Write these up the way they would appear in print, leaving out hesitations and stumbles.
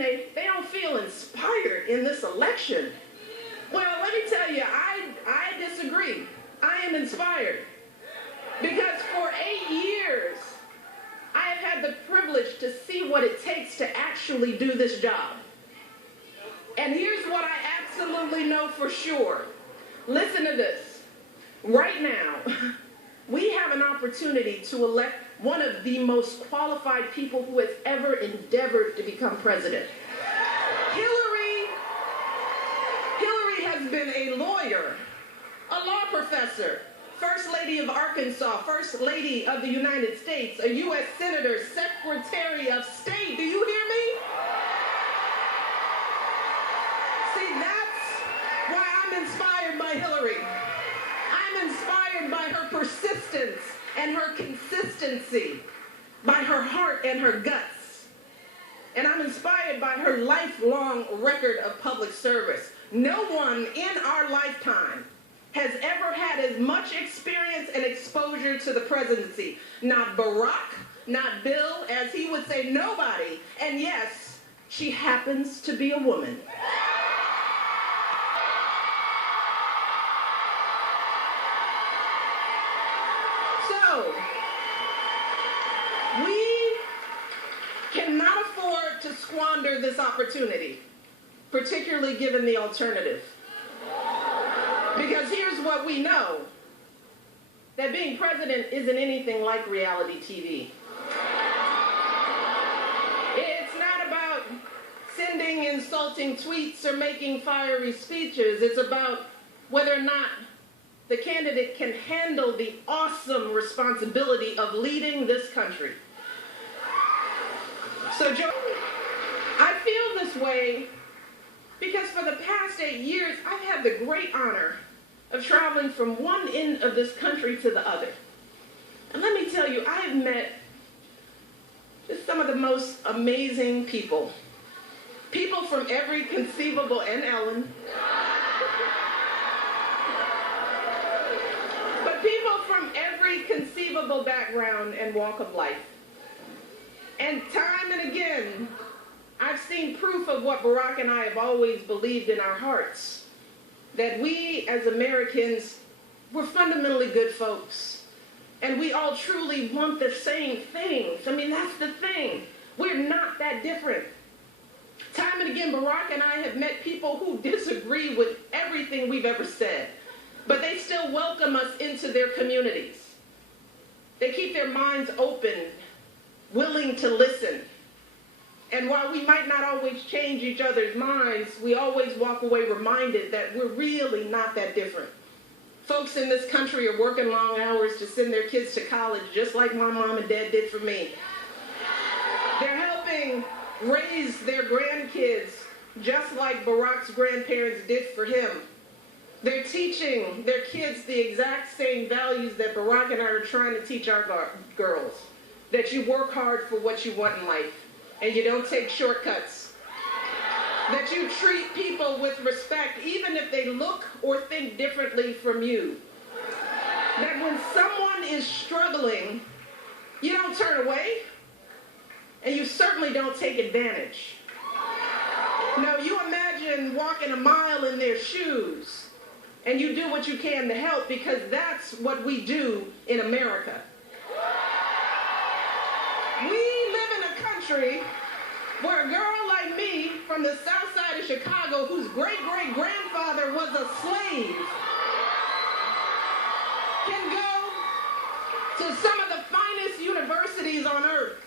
saying they don't feel inspired in this election. Well, let me tell you, I disagree. I am inspired. Because for 8 years, I have had the privilege to see what it takes to actually do this job. And here's what I absolutely know for sure. Listen to this. Right now, we have an opportunity to elect one of the most qualified people who has ever endeavored to become president. Hillary has been a lawyer, a law professor, First Lady of Arkansas, First Lady of the United States, a U.S. Senator, Secretary of State. Do you hear me? See, that's why I'm inspired by Hillary. I'm inspired by her persistence and her consistency, by her heart and her guts. And I'm inspired by her lifelong record of public service. No one in our lifetime has ever had as much experience and exposure to the presidency. Not Barack, not Bill, as he would say, nobody. And yes, she happens to be a woman. So, we cannot afford to squander this opportunity, particularly given the alternative. Because here's what we know, that being president isn't anything like reality TV. It's not about sending insulting tweets or making fiery speeches. It's about whether or not the candidate can handle the awesome responsibility of leading this country. So, Joe, I feel this way because for the past 8 years, I've had the great honor of traveling from one end of this country to the other. And let me tell you, I have met just some of the most amazing people. People from every conceivable, and Ellen. But people from every conceivable background and walk of life. And time and again, I've seen proof of what Barack and I have always believed in our hearts, that we as Americans, we're fundamentally good folks. And we all truly want the same things. I mean, that's the thing. We're not that different. Time and again, Barack and I have met people who disagree with everything we've ever said, but they still welcome us into their communities. They keep their minds open, willing to listen. And while we might not always change each other's minds, we always walk away reminded that we're really not that different. Folks in this country are working long hours to send their kids to college, just like my mom and dad did for me. They're helping raise their grandkids, just like Barack's grandparents did for him. They're teaching their kids the exact same values that Barack and I are trying to teach our girls. That you work hard for what you want in life, and you don't take shortcuts. That you treat people with respect, even if they look or think differently from you. That when someone is struggling, you don't turn away, and you certainly don't take advantage. No, you imagine walking a mile in their shoes, and you do what you can to help, because that's what we do in America. We live in a country where a girl like me from the south side of Chicago, whose great-great-grandfather was a slave, can go to some of the finest universities on earth.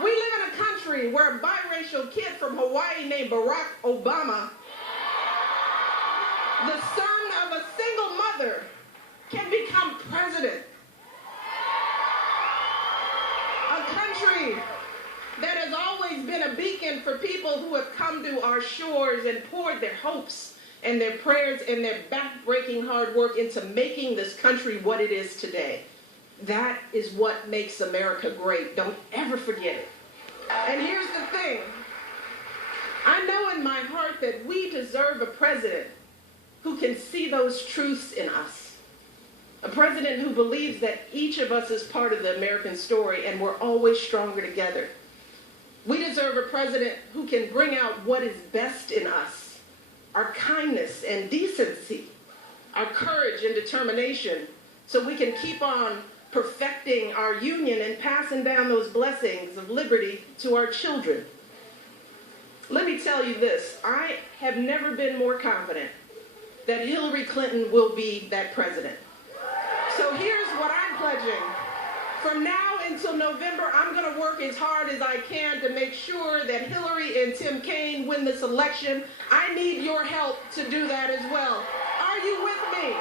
We live in a country where a biracial kid from Hawaii named Barack Obama, the son of a single mother, can become president. A country that has always been a beacon for people who have come to our shores and poured their hopes and their prayers and their back-breaking hard work into making this country what it is today. That is what makes America great. Don't ever forget it. And here's the thing. I know in my heart that we deserve a president who can see those truths in us. A president who believes that each of us is part of the American story and we're always stronger together. We deserve a president who can bring out what is best in us, our kindness and decency, our courage and determination, so we can keep on perfecting our union and passing down those blessings of liberty to our children. Let me tell you this, I have never been more confident that Hillary Clinton will be that president. So here's what I'm pledging. From now until November, I'm going to work as hard as I can to make sure that Hillary and Tim Kaine win this election. I need your help to do that as well. Are you with me?